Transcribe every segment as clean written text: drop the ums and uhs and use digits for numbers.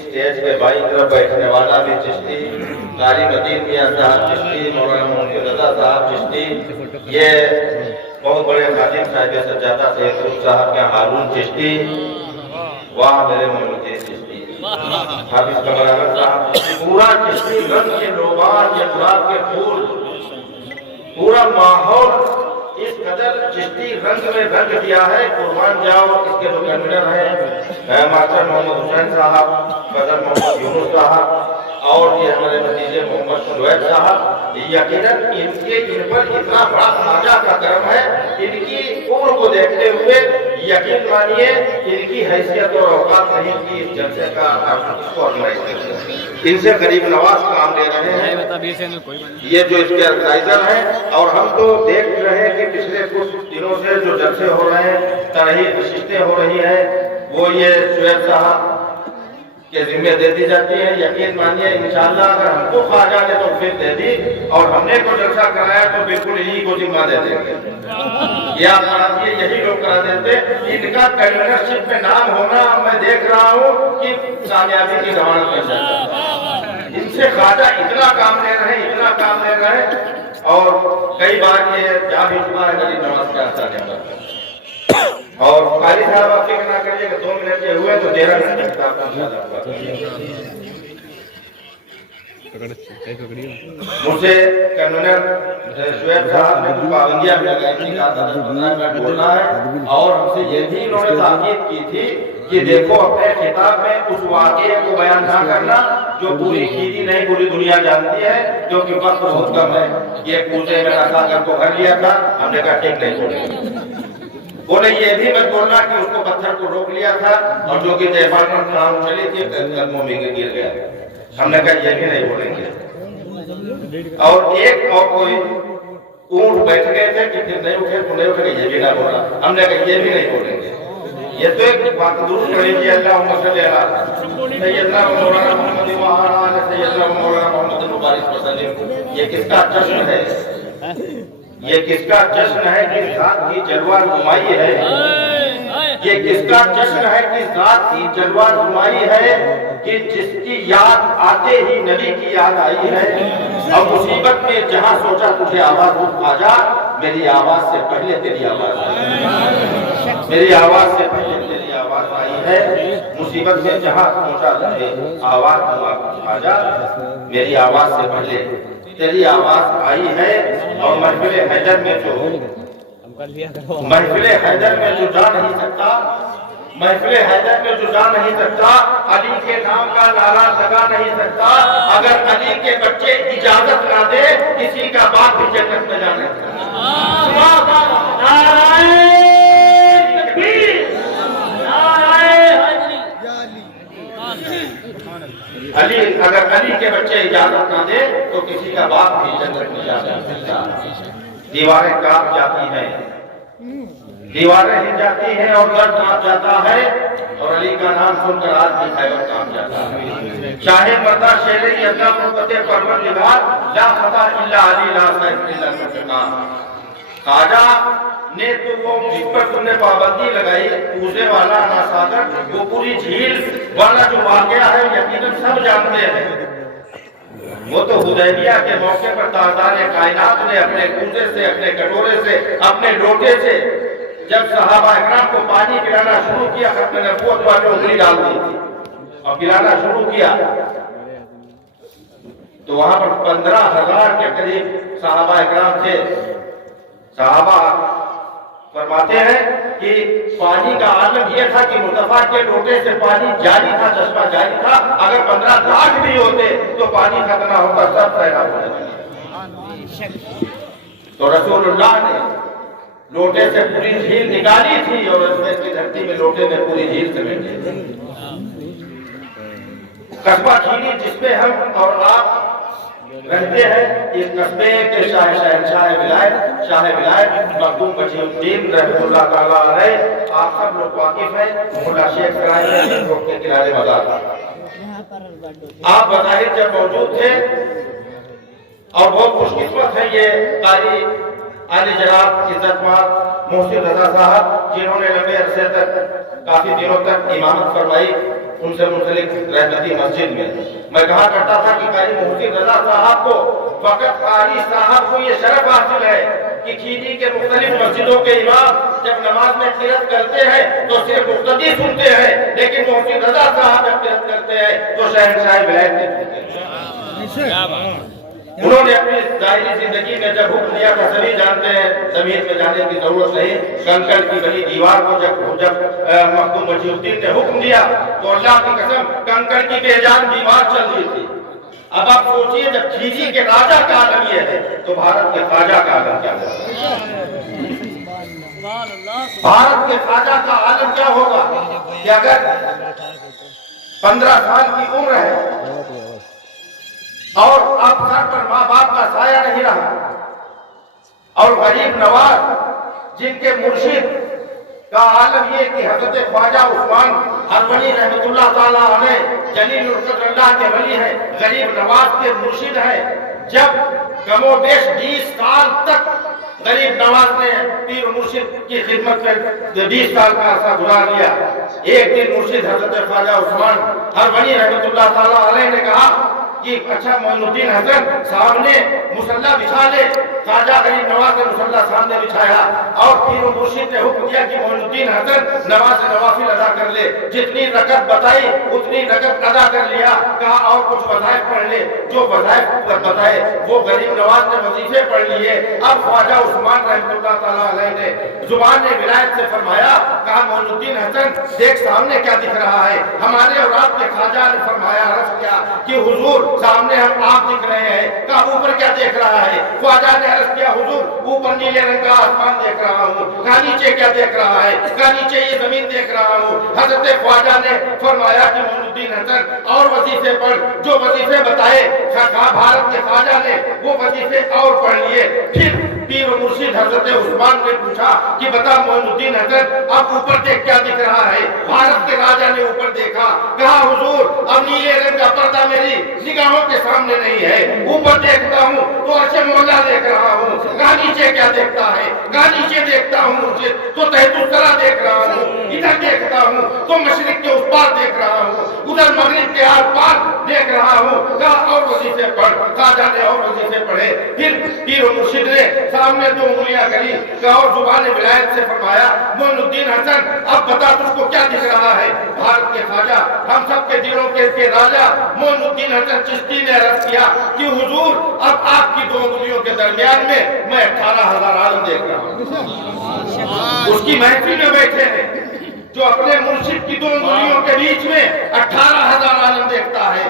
Stage पे by तरफ बैठने वाला भी चिश्ती, कारी मदीन मियां साहब चिश्ती, मौलाना मोहम्मद रजा साहब चिश्ती, ये बहुत बड़े खादिम साहिब सज्जादा सैयद साहब के हारून चिश्ती, वाह मेरे मोहम्मद चिश्ती, हाफिज कमर अहमद साहब, पूरा चिश्ती रंग के लोबान, ये गुलाब के फूल, पूरा माहौल इस कदर चिश्ती रंग में रंग दिया है। कुर्बान जाओ इसके जो कन्वीनर हैं मास्टर मोहम्मद हुसैन साहब, बदर मोहम्मद यूनुस साहब और ये हमारे भतीजे मोहम्मद शुएब साहब, यकीनन इन पर इतना बड़ा खाजा का करम है। इनकी उम्र को देखते हुए यकीन मानिए इनकी हैसियत और औकात नहीं की इस जलसे का ऑर्गेनाइज करते। इनसे गरीब नवाज काम ले रहे हैं, ये जो इसके ऑर्गेनाइजर हैं, और हम तो देख रहे हैं कि पिछले कुछ दिनों से जो जलसे हो रहे हैं, तरही नशिस्तें हो रही हैं, वो ये शुएब साहब के जिम्मे दे दी जाती है। यकीन मानिए इंशाअल्लाह अगर हमको ख्वाजा ने तो फिर दे दी और हमने को जलसा कराया तो बिल्कुल इन्हीं को जिम्मा दे देंगे। या मानिए यही लोग करा देते। इनका कन्वीनरशिप में नाम होना मैं देख रहा हूँ कि कामयाबी की जमानत बन जाता है। इनसे ख्वाजा इतना काम ले रहे हैं, इतना काम ले रहे हैं, और कई बार ये जा भी चुका है गरीब नवाज के आसानी पर। और कारी साहब आप फिक्र ना करिए कि 2 मिनट के हुए तो 13 मिनट तक मुझसे कन्वीनर शुएब साहब ने कुछ पाबंदियां भी लगाई थी, बोलना है, और हमसे ये भी इन्होंने ताकीद की थी कि देखो अपने खिताब में उस वाक़े को बयान ना करना जो पूरी खीरी नहीं पूरी दुनिया जानती है, जो कि वक्त बहुत कम है। ये कूजे में रखा को भर लिया था, हमने कहा ठीक नहीं बोले। बोले ये भी मत बोलना कि उसको पत्थर को रोक लिया था और जो कि जयपाल काम चली थी कदमों में गिर गया। हमने कहा ये भी नहीं बोलेंगे। और एक और कोई ऊंट बैठ गए थे कि फिर नहीं उठे तो नहीं उठे, ये भी ना बोला। हमने कहा ये भी नहीं बोलेंगे। ये तो एक बात दूर पड़ी कि अल्लाह सैयदना मौलाना मोहम्मद वहान सैयदना मौलाना मोहम्मद मुबारक वसल्लम, ये किसका जश्न है? ये किसका जश्न है कि जात की जलवा नुमाई है? ये किसका जश्न है कि जात की जलवा नुमाई है कि जिसकी याद आते ही नबी की याद आई है। अब मुसीबत में जहां सोचा तुझे आवाज उठ आजा, मेरी आवाज से पहले तेरी आवाज आई, मेरी आवाज से पहले तेरी आवाज आई है। मुसीबत में जहां सोचा तुझे आवाज आजा, मेरी आवाज से पहले तेरी आवाज आई है। और महफिले हैदर में जो महफिले हैदर में जो जा नहीं सकता, महफिले हैदर में जो जा नहीं सकता, अली के नाम का नारा लगा नहीं सकता। अगर अली के बच्चे इजाजत ना दे, किसी का बाप भी जन्नत में जा नहीं सकता। अली अगर अली के बच्चे इजाजत ना दे तो किसी का बाप भी जन्नत में जा सकता। दीवारें कांप जाती हैं, दीवारें हिल जाती हैं और दर्द कांप जाता है, और अली का नाम सुनकर आज भी खैबर कांप जाता है। चाहे मर्दा शेरे यज्ञा मुकद्दे परवर निगार ला खता इल्ला अली ला सैफ इल्ला मुतकाम। खाजा ने तो वो जिस पर तुमने पाबंदी लगाई, पूजे वाला ना सागर, वो पूरी झील वाला जो वाकया है यकीनन सब जानते हैं। वो तो हुदैबिया के मौके पर ताज़ाने कायनात ने अपने कूजे से, अपने कटोरे से, अपने लोटे से जब सहाबा इकराम को पानी पिलाना शुरू किया, अपने नबूवत वाली उंगली डाल दी थी और पिलाना शुरू किया, तो वहां पर 15,000 के करीब सहाबा इकराम थे। सहाबा फरमाते हैं कि पानी का आलम यह था कि मुस्तफा के लोटे से पानी जारी था, चश्मा जारी था। अगर 15 लाख भी होते तो पानी खत्म होगा, सब सैलाब हो जाता। तो रसूलुल्लाह ने लोटे से पूरी झील निकाली थी और उसमें की धरती में लोटे में पूरी झील समेट दी। कस्बा खीरी जिसपे हम और आप रहते हैं, इस कस्बे के शहंशाह विलायत, शाह विलायत मखदूम बशीरुद्दीन रहमतुल्लाह ताला अलैह, आप सब लोग वाकिफ हैं। मुल्ला शेख सराय रोड के किनारे मज़ार, आप बज़ाहिर जब मौजूद थे और बहुत खुशकिस्मत है ये कारी आली जनाब इज्जतमान मोहसिन रजा साहब, जिन्होंने लंबे अरसे तक काफी दिनों तक इमामत फरमाई। उनसे मुंसलिक रहमती मस्जिद में। मैं कहा करता था कि कारी मोहसिन रजा साहब को, फकत कारी साहब को ये शरफ हासिल है कि खीरी के मुख्तलिफ मस्जिदों के इमाम जब नमाज में किरत करते हैं तो सिर्फ मुक्तदी सुनते हैं, लेकिन मोहसिन रजा साहब जब किरत करते हैं तो शहंशाह विलायत नहीं सुनते। उन्होंने अपनी जाहिरी जिंदगी में जब हुक्म दिया था, सभी जानते हैं, जमीन में जाने की जरूरत नहीं, कंकड़ की बनी दीवार को जब मखदूम मजीउद्दीन ने हुक्म दिया तो अल्लाह की कसम कंकड़ की बेजान दीवार चल रही थी। अब आप सोचिए जब खीजी के राजा का आलम ये है तो भारत के ख्वाजा का आलम क्या होगा? भारत के ख्वाजा का आलम क्या होगा कि अगर 15 साल की उम्र है और अब सर पर माँ बाप का साया नहीं रहा और गरीब नवाज जिनके मुर्शिद का आलम ये कि हजरत ख्वाजा उस्मान हरवनी रहमतुल्लाह ताला अलैह जलील अल्लाह के वली है, गरीब नवाज के मुर्शिद है। जब कमोबेश 20 साल तक गरीब नवाज ने पीर मुर्शिद की खिदमत में 20 साल का अरसा गुजार लिया, एक दिन मुर्शिद हजरत ख्वाजा उस्मान हरवनी रहमतुल्लाह ताला अलैह ने कहा कि अच्छा मोइनुद्दीन हसन सामने मुसल्ला बिछा ले। ख्वाजा गरीब नवाज ने मुसल्ला सामने बिछाया और पीर मुर्शिद ने हुक्म दिया कि मोइनुद्दीन हसन नमाज नवाफिल अदा कर ले। जितनी रकत बताई उतनी रकत अदा कर लिया। कहा और कुछ वज़ाइफ पढ़ ले, जो वज़ाइफ बताए वो गरीब नवाज ने वजीफे पढ़ लिए। अब ख्वाजा उस्मान रहमतुल्लाह ताला अलैह ने जुबान ने विलायत से फरमाया, कहा मोइनुद्दीन हसन देख सामने क्या दिख रहा है। हमारे और आपके ख्वाजा ने फरमाया अर्ज किया कि हुजूर सामने हम आप दिख रहे हैं। कहा ऊपर क्या देख रहा है? ख्वाजा ने अर्ज किया हुजूर ऊपर नीले रंग का आसमान देख रहा हूँ। कहा नीचे क्या देख रहा है? कहा नीचे ये जमीन देख रहा हूँ। हजरत ख्वाजा ने फरमाया कि मोइनुद्दीन हसन और वजीफे पढ़, जो वजीफे बताए। कहा भारत के ख्वाजा ने वो वजीफे और पढ़ लिए। फिर पीर मुर्शिद हजरत उस्मान ने पूछा कि बता मोइनुद्दीन हसन अब ऊपर देख क्या दिख रहा है? भारत के राजा ने ऊपर देखा। कहा हुजूर अब नीले रंग का पर्दा मेरी निगाहों के सामने नहीं है, ऊपर देखता हूँ तो अर्शे मौला देख रहा हूँ। कहा नीचे क्या देखता है? कहा नीचे देखता हूँ मुर्शिद तो तहतुस्सरा देख रहा हूँ, इधर देखता हूँ तो मशरिक के उस पार देख रहा हूँ, उधर मगरिब के आर पार देख रहा हूँ। कहा और वजीफे पढ़। ख्वाजा ने और वजीफे पढ़े। फिर पीर मुर्शिद ने सामने 2 उंगलियां करी और जुबान विलायत से फरमाया मोइनुद्दीन हसन अब बता तुझको क्या दिख रहा है? भारत के ख्वाजा हम सब के दिलों के राजा मोइनुद्दीन हसन चिश्ती ने अर्ज किया कि हुजूर अब आपकी 2 उंगलियों के दरमियान में मैं 18,000 आलम देख रहा हूँ। उसकी महफिल में बैठे हैं जो अपने मुर्शिद की 2 उंगलियों के बीच में 18,000 आलम देखता है।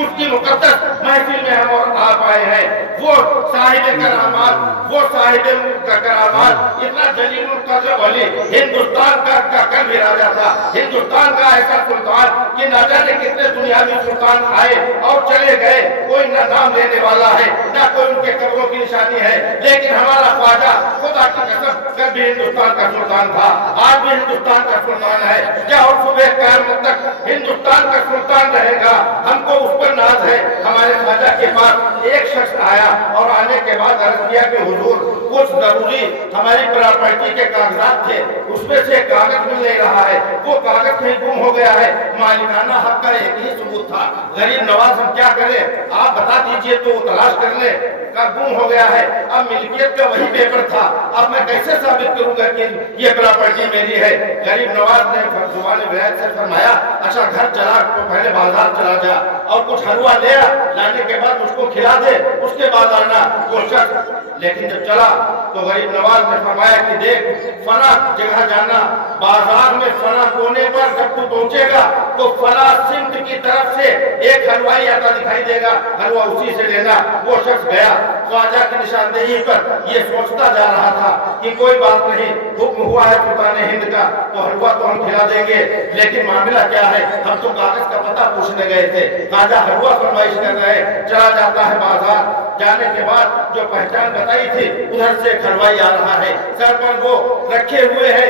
उसकी मुकद्दस महफिल में हम और आप आए हैं। वो साहिब करामात, वो साहिब करामात, इतना जलीलुल कद्र वली, हिंदुस्तान का कल भी राजा था, हिंदुस्तान का ऐसा सुल्तान कि न जाने कितने दुनियावी सुल्तान आए और चले गए, कोई न नाम लेने वाला है न कोई उनके कब्रों की निशानी है। लेकिन हमारा ख्वाजा खुदा की कसम कल भी हिंदुस्तान का सुल्तान था, आज भी हिंदुस्तान का सुल्तान है, क्या और सुबह क़यामत तक हिंदुस्तान का सुल्तान रहेगा। हमको उस पर नाज है। हमारे ख्वाजा के पास एक शख्स आया और आने के बाद अर्ज किया कि हुजूर कुछ जरूरी हमारी प्रॉपर्टी के कागजात थे, उसमें से कागज मिल नहीं रहा है, वो कागज कहीं गुम हो गया है। मालिकाना हक का एक ही सबूत था, गरीब नवाज हम क्या करें आप बता दीजिए तो तलाश कर ले। का गुम हो गया है, अब मिल्कियत का वही पेपर था, अब मैं कैसे साबित करूंगा कि ये प्रॉपर्टी मेरी है। गरीब नवाज ने जुबान विलायत से फरमाया अच्छा घर चला तो पहले बाजार चला जा और कुछ हलवा ले आ, लाने के बाद उसको खिला दे, उसके बाद आना वो शख्स। लेकिन जब चला तो गरीब नवाज ने फरमाया कि देख फला जगह जाना, बाजार में फला कोने पर जब तू पहुंचेगा तो फला सिंध की तरफ से एक हलवाई आता दिखाई देगा, हलवा उसी से लेना। वो शख्स गया, ख्वाजा की निशानदेही पर ये सोचता जा रहा था कि कोई बात नहीं, हुक्म हुआ है सुल्तान हिंद का तो हलवा तो हम खिला देंगे, लेकिन मामला क्या है, हम तो कागज का पता पूछने गए थे। ख्वाजा हलवा फरमाइश कर रहे, चला जाता है बाजार, जाने के बाद जो पहचान बताई थी उधर से हलवाई आ रहा है, सर पर वो रखे हुए है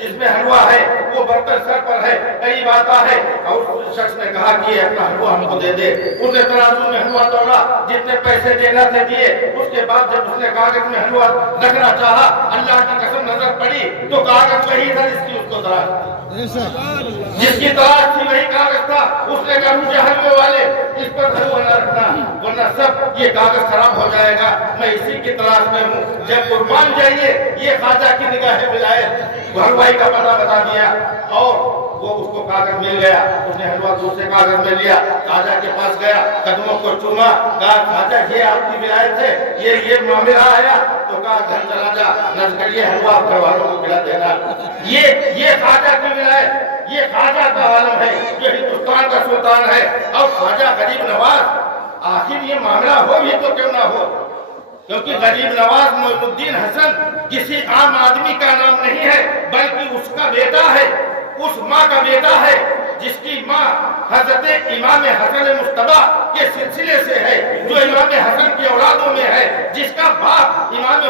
जिसमें हलवा है, वो बर्तन सर पर है, कई बात है। और उस शख्स ने कहा कि अपना हलवा हमको दे दे। उसने तराजू में हलवा तोला, जितने पैसे देना थे दिए। उसके बाद जब उसने कागज में हलवा रखना चाहा, अल्लाह की कसम नजर पड़ी तो कागज वही था जिसकी उसको दराज। جس کی تلاش تھی وہی کاغذ تھا، اس نے کہا مجھے حلوے والے اس پر حلوہ نہ رکھنا ورنہ سب یہ کاغذ خراب ہو جائے گا، میں اسی کی تلاش میں ہوں۔ جب قربان جائیے یہ خواجہ کی نگاہ ولایت حلوائی کا پتہ بتا دیا اور وہ اس کو کاغذ مل گیا، اس نے حلوہ دوسرے کاغذ میں لیا، خواجہ کے پاس گیا، قدموں کو چوما، کہا خواجہ یہ آپ کی ولایت ہے، یہ معاملہ آیا تو کہا گھر چلا جا، نظر کریے حلوہ گھر والوں کو کھلا دینا۔ یہ خواجہ کی ولایت، یہ خواجہ کا عالم ہے جو ہندوستان کا سلطان ہے اور خواجہ غریب نواز۔ آخر یہ معاملہ ہو بھی تو کیوں نہ ہو، کیونکہ غریب نواز معین الدین حسن کسی عام آدمی کا نام نہیں ہے بلکہ اس کا بیٹا ہے، اس ماں کا بیٹا ہے جس کی ماں حضرت امام حسن مصطفیٰ کے سلسلے سے ہے، جو امام حسن کی اولادوں میں ہے، جس کا باپ امام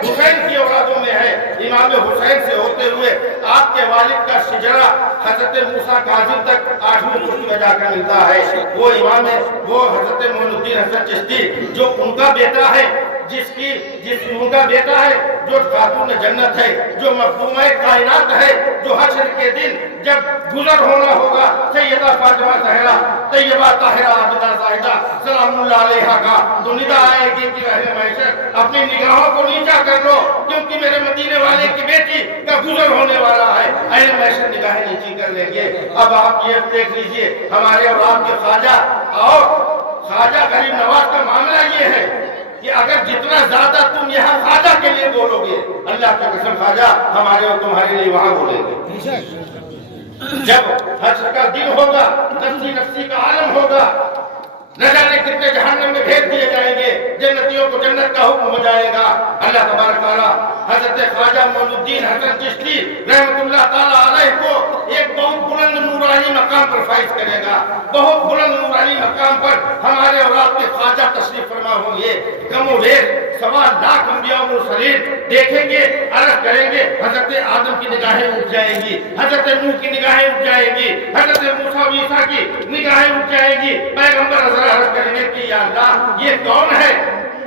حسین کی اولادوں میں ہے، امام حسین سے ہوتے ہوئے آپ کے والد کا شجرہ حضرت موسیٰ کاظم تک 8ویں پشت میں جا کر ملتا ہے۔ وہ حضرت معین الدین حسن چشتی جو ان کا بیٹا ہے، ان کا بیٹا ہے، جو خاتون جنت ہے، جو مخدومہ کائنات ہے، جو حشر کے دن جب گزر ہونا ہوگا سیدہ فاطمہ زہرا طیبہ طاہرہ عابدہ زاہدہ سلام اللہ علیہا کا تو ندا آئے گی کہ اہل محشر اپنی نگاہوں کو نیچا کر لو کیونکہ میرے مدینے والے کی بیٹی کا گزر ہونے والا ہے، اہل محشر نگاہیں نیچی کر لیں گے۔ اب آپ یہ دیکھ لیجئے ہمارے اور آپ کے خواجہ اور خواجہ غریب نواز کا معاملہ یہ ہے کہ اگر جتنا زیادہ تم یہاں خواجہ کے لیے بولو گے، اللہ کی قسم خواجہ ہمارے اور تمہارے لیے وہاں بولیں گے۔ جب حشر کا دن ہوگا، نفسی نفسی کا عالم ہوگا، نہ جانے کتنے جہنم میں بھیج دیے جائیں گے، جنتیوں کو جنت کا حکم ہو جائے گا۔ اللہ تبارک تعالیٰ حضرت خواجہ معین الدین حسن چشتی رحمت اللہ تعالیٰ علیہ کو ایک بہت بلند نورانی مقام پر فائز کرے گا، بہت بلند نورانی مقام پر ہمارے اور آپ کے خواجہ تشریف فرما ہوں گے۔ کم و بیش 1.25 انبیاء و مرسلین دیکھیں گے، عرض کریں گے، حضرت آدم کی نگاہیں اٹھ جائیں گی، حضرت نوح کی نگاہیں اٹھ جائیں گی، حضرت موسیٰ و عیسیٰ کی نگاہیں اٹھ جائیں گی، پیغمبر حضرت عرض کریں گے کہ یا اللہ یہ کون ہے؟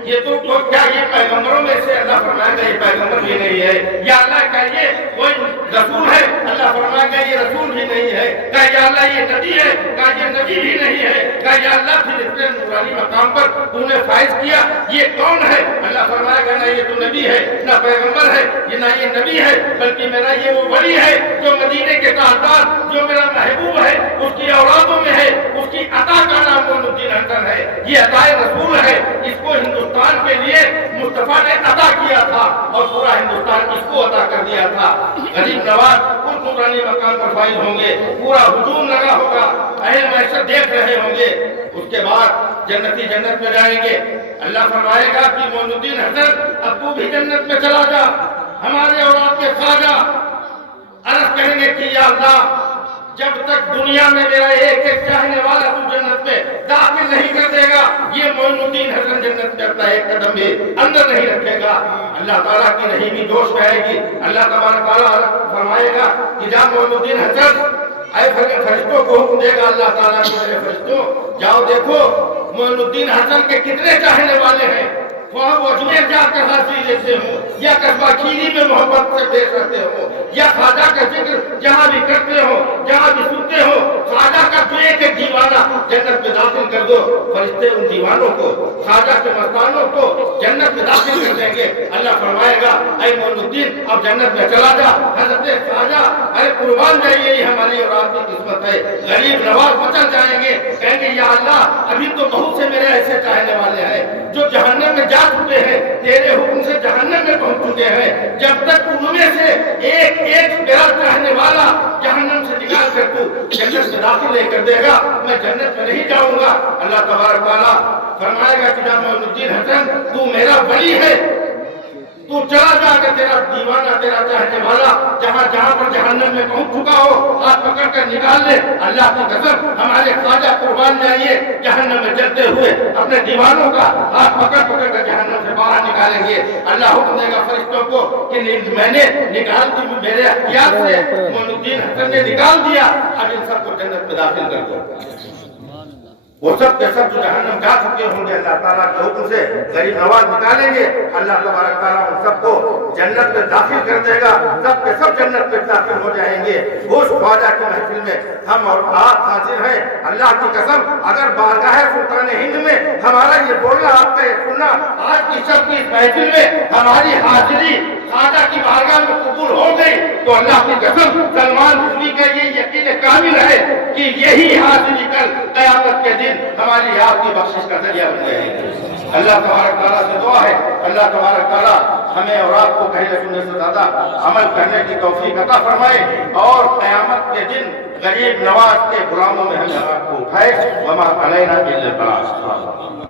یہ تو کیا یہ پیغمبروں میں سے؟ اللہ فرمائے گا یہ پیغمبر بھی نہیں ہے۔ یا اللہ کیا یہ کوئی رسول ہے؟ اللہ فرمائے گا یہ رسول بھی نہیں ہے۔ کہا یا اللہ یہ نبی ہے؟ کہا یہ نبی بھی نہیں ہے۔ کہا یا اللہ پھر اتنے نورانی مقام پر تو نے فائز کیا، یہ کون ہے؟ اللہ فرمائے گا نہ یہ تو نبی ہے نہ پیغمبر ہے، نہ یہ نبی ہے بلکہ میرا یہ وہ ولی ہے جو مدینے کے تاجدار، جو میرا محبوب ہے، اس کی اولادوں میں ہے، اس کی عطا کا نام معین الدین حسن ہے، یہ عطائے رسول ہے، اس کو ہندوستان کے لیے مصطفیٰ نے عطا کیا تھا اور پورا ہندوستان اس کو عطا کر دیا تھا۔ غریب نواز اس نورانی مقام پر فائز ہوں گے، پورا ہجوم لگا ہوگا، اہل محشر دیکھ رہے ہوں گے، اس کے بعد جنتی جنت میں جائیں گے۔ اللہ فرمائے گا کہ معین الدین حسن اب تو بھی جنت میں چلا جا، ہمارے اور آپ کے خواجہ عرض کریں گے کہ یا اللہ جب تک دنیا میں میرا ایک ایک چاہنے والا تو جنت میں داخل نہیں کر دے گا، یہ معین الدین حسن جنت میں اپنا ایک قدم بھی اندر نہیں رکھے گا۔ اللہ تعالیٰ کی رحیمی جوش میں آئے گی، اللہ تبارک تعالیٰ فرمائے گا کہ جا معین الدین حسن اے فرشتوں کو حکم دے گا اللہ تعالیٰ کہ میرے فرشتوں جاؤ دیکھو معین الدین حسن کے کتنے چاہنے والے ہیں، وہاں وہ اجمیر جا کر حاضری لیتے ہوں یا قصبہ کھیری میں محبت سے پیش کرتے ہوں یا خواجہ کا ذکر جہاں بھی کرتے ہو، جہاں بھی سنتے ہو، خواجہ کا تو ایک ایک دیوانہ جنت میں داخل کر دو۔ فرشتے ان دیوانوں کو، خواجہ کے مستانوں کو جنت میں داخل کر دیں گے۔ اللہ فرمائے گا اے معین الدین اب جنت میں چلا جا، حضرت خواجہ ارے قربان جائیے یہ ہماری اور آپ کی قسمت ہے۔ غریب نواز مچل جائیں گے، کہیں گے یا اللہ ابھی تو بہت سے میرے ایسے چاہنے والے ہیں جو جہنم میں جا چکے ہیں، تیرے حکم سے جہنم میں پہنچ چکے ہیں، جب تک ان میں سے ایک ایک میرا چاہنے والا جہنم سے نکال کر تو جنت میں داخل نہیں کر دے گا میں جنت میں نہیں جاؤں گا۔ اللہ تبارک تعالیٰ فرمائے گا کہ جب معین الدین حسن تو میرا ولی ہے، تو چلا جا کر تیرا دیوانہ تیرا چاہنے والا جہاں جہاں پر جہنم میں پہنچ چکا ہو ہاتھ پکڑ کر نکال لے۔ اللہ کی قسم ہمارے خواجہ قربان جائیے جہنم میں جلتے ہوئے اپنے دیوانوں کا ہاتھ پکڑ پکڑ کر جہنم سے باہر نکالیں گے۔ اللہ حکم دے گا فرشتوں کو کہ میں نے نکال دی، میرے اختیار سے معین الدین حسن نے نکال دیا، اب ان سب کو جنت میں داخل کر دو۔ وہ سب کے سب جو جہنم جا چکے ہوں گے اللہ تعالیٰ کے حکم سے غریب نواز نکالیں گے، اللہ تبارک تعالیٰ ان سب کو جنت میں داخل کر دے گا، سب کے سب جنت میں داخل ہو جائیں گے۔ اس خواجہ کی محفل میں ہم اور آپ حاضر ہیں، اللہ کی قسم اگر بارگاہ سلطان ہند میں ہمارا یہ بولنا، آپ کا یہ سننا، آج کی شب کی اس محفل میں ہماری حاضری خواجہ کی بارگاہ میں قبول ہو گئی تو اللہ کی قسم سلمان رشدی کا یہ یقین کامل ہے کہ یہی حاضری کل قیامت کے دن ہماری آپ کی بخشش کا ذریعہ بن جائے گی۔ اللہ تبارک تعالیٰ سے دعا ہے اللہ تبارک تعالیٰ ہمیں اور آپ کو کہنے سننے سے زیادہ عمل کرنے کی توفیق عطا فرمائے اور قیامت کے دن غریب نواز کے غلاموں میں ہمیں آپ کو اٹھائے۔ وما علینا الا البلاغ۔